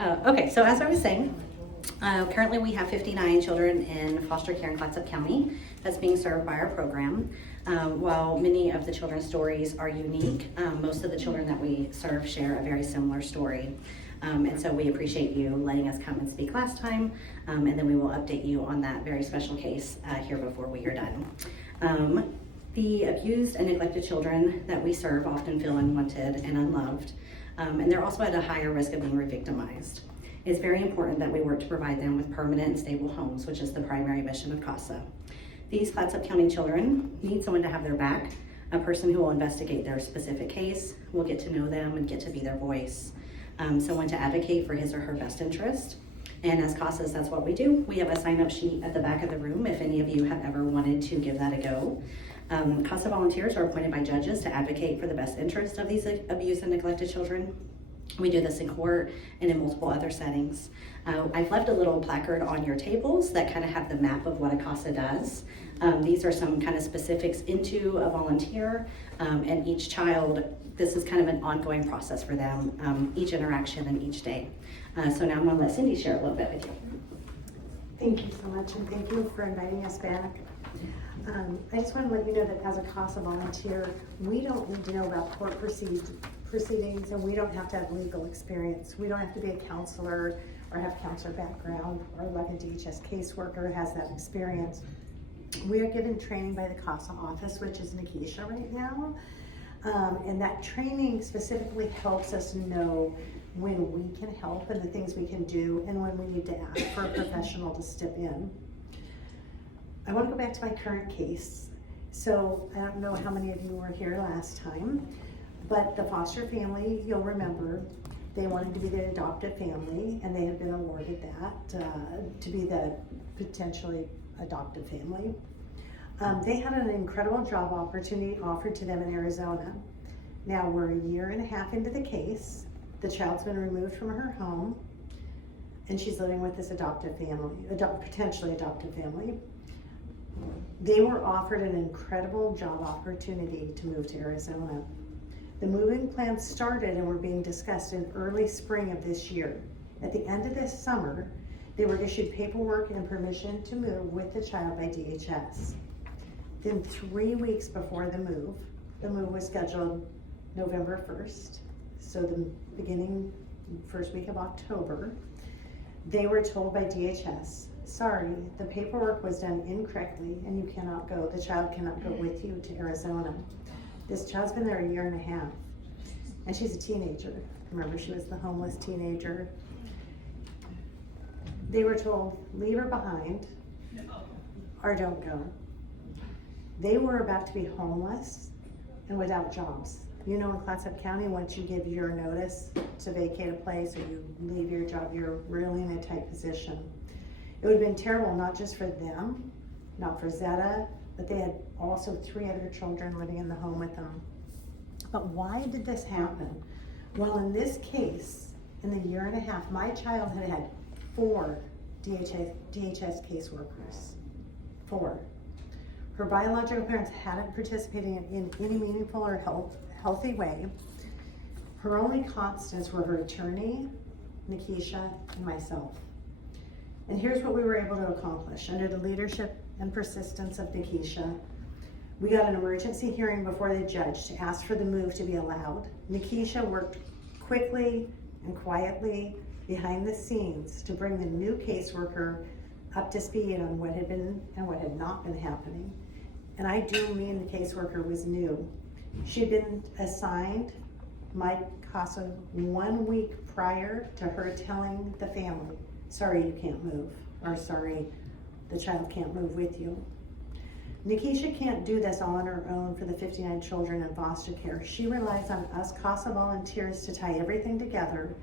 Okay, so as I was saying, currently we have 59 children in foster care in Clatsop County that's being served by our program. While many of the children's stories are unique, most of the children that we serve share a very similar story. And so we appreciate you letting us come and speak last time, and then we will update you on that very special case here before we are done. The abused and neglected children that we serve often feel unwanted and unloved, and they're also at a higher risk of being re-victimized. It's very important that we work to provide them with permanent and stable homes, which is the primary mission of CASA. These Clatsop County children need someone to have their back, a person who will investigate their specific case, will get to know them and get to be their voice, someone to advocate for his or her best interest. And as CASAs, that's what we do. We have a sign-up sheet at the back of the room if any of you have ever wanted to give that a go. CASA volunteers are appointed by judges to advocate for the best interest of these abused and neglected children. We do this in court and in multiple other settings. I've left a little placard on your tables that kind of have the map of what a CASA does. These are some kind of specifics into a volunteer, and each child, this is kind of an ongoing process for them, each interaction and each day. So now I'm going to let Cindy share a little bit with you. Thank you so much, and thank you for inviting us back. I just want to let you know that as a CASA volunteer, we don't need to know about court proceedings, and we don't have to have legal experience. We don't have to be a counselor or have counselor background or like a DHS caseworker has that experience. We are given training by the CASA office, which is Nikisha right now, and that training specifically helps us know when we can help and the things we can do and when we need to ask for a professional to step in. I want to go back to my current case. So I don't know how many of you were here last time, but the foster family, you'll remember, they wanted to be the adoptive family, and they had been awarded that to be the potentially adoptive family. They had an incredible job opportunity offered to them in Arizona. Now we're a year and a half into the case. The child's been removed from her home, and she's living with this adoptive family, potentially adoptive family. They were offered an incredible job opportunity to move to Arizona. The moving plans started and were being discussed in early spring of this year. At the end of this summer, they were issued paperwork and permission to move with the child by DHS. Then 3 weeks before the move was scheduled November 1st, so the beginning first week of October. They were told by DHS, sorry, the paperwork was done incorrectly and you cannot go, the child cannot go with you to Arizona. This child's been there a year and a half, and she's a teenager. Remember, she was the homeless teenager. They were told, leave her behind or don't go. They were about to be homeless and without jobs. You know, in Clatsop County, once you give your notice to vacate a place or you leave your job, you're really in a tight position. It would have been terrible, not just for them, not for Zeta, but they had also 3 other children living in the home with them. But why did this happen? Well, in this case, in the year and a half, my child had had 4 DHS caseworkers. 4. Her biological parents hadn't participated in any meaningful or healthy way. Her only constants were her attorney, Nikisha, and myself. And here's what we were able to accomplish. Under the leadership and persistence of Nikisha, we got an emergency hearing before the judge to ask for the move to be allowed. Nikisha worked quickly and quietly behind the scenes to bring the new caseworker up to speed on what had been and what had not been happening. And I do mean the caseworker was new. She had been assigned my CASA 1 week prior to her telling the family, sorry, you can't move, or sorry, the child can't move with you. Nikisha can't do this all on her own for the 59 children in foster care. She relies on us CASA volunteers to tie everything together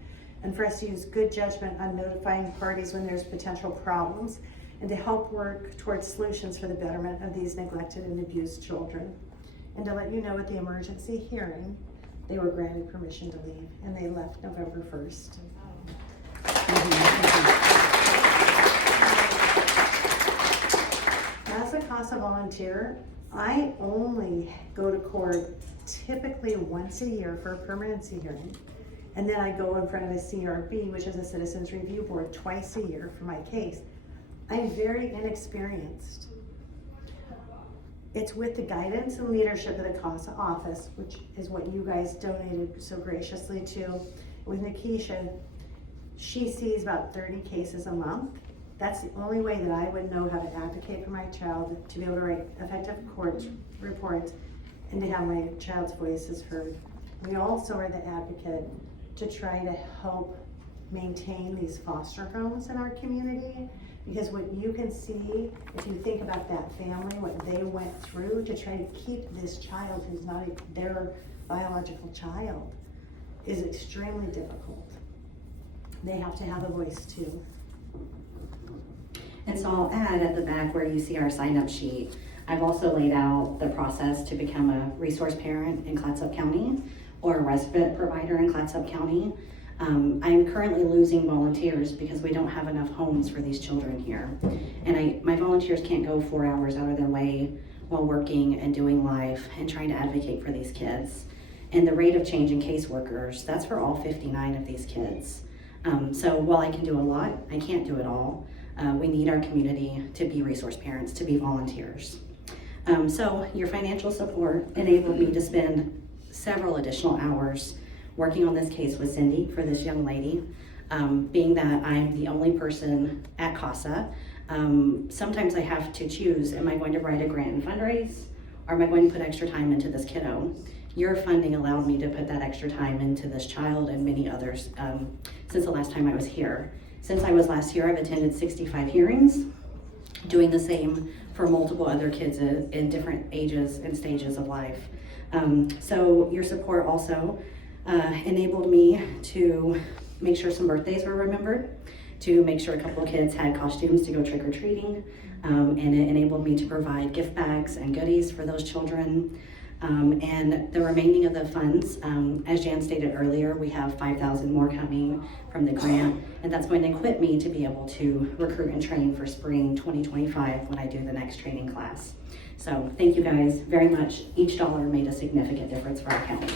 and for us to use good judgment on notifying parties when there's potential problems and to help work towards solutions for the betterment of these neglected and abused children. And to let you know, at the emergency hearing, they were granted permission to leave, and they left November 1st. As a CASA volunteer, I only go to court typically once a year for a permanency hearing. And then I go in front of a CRB, which is a Citizens Review Board, twice a year for my case. I'm very inexperienced. It's with the guidance and leadership of the CASA office, which is what you guys donated so graciously to. With Nikisha, she sees about 30 cases a month. That's the only way that I would know how to advocate for my child, to be able to write effective court reports and to have my child's voices heard. We also are the advocate to try to help maintain these foster homes in our community. Because what you can see, if you think about that family, what they went through to try to keep this child who's not their biological child, is extremely difficult. They have to have a voice too. And so I'll add at the back where you see our sign-up sheet, I've also laid out the process to become a resource parent in Clatsop County or a respite provider in Clatsop County. I'm currently losing volunteers because we don't have enough homes for these children here. And my volunteers can't go 4 hours out of their way while working and doing life and trying to advocate for these kids. And the rate of change in caseworkers, that's for all 59 of these kids. So while I can do a lot, I can't do it all. We need our community to be resource parents, to be volunteers. So your financial support enabled me to spend several additional hours working on this case with Cindy for this young lady. Being that I'm the only person at CASA, sometimes I have to choose, am I going to write a grant and fundraise, or am I going to put extra time into this kiddo? Your funding allowed me to put that extra time into this child and many others since the last time I was here. Since I was last here, I've attended 65 hearings, doing the same for multiple other kids in different ages and stages of life. So your support also enabled me to make sure some birthdays were remembered, to make sure a couple of kids had costumes to go trick-or-treating, and it enabled me to provide gift bags and goodies for those children. And the remaining of the funds, as Jan stated earlier, we have 5,000 more coming from the grant, and that's going to equip me to be able to recruit and train for spring 2025 when I do the next training class. So thank you guys very much. Each dollar made a significant difference for our county.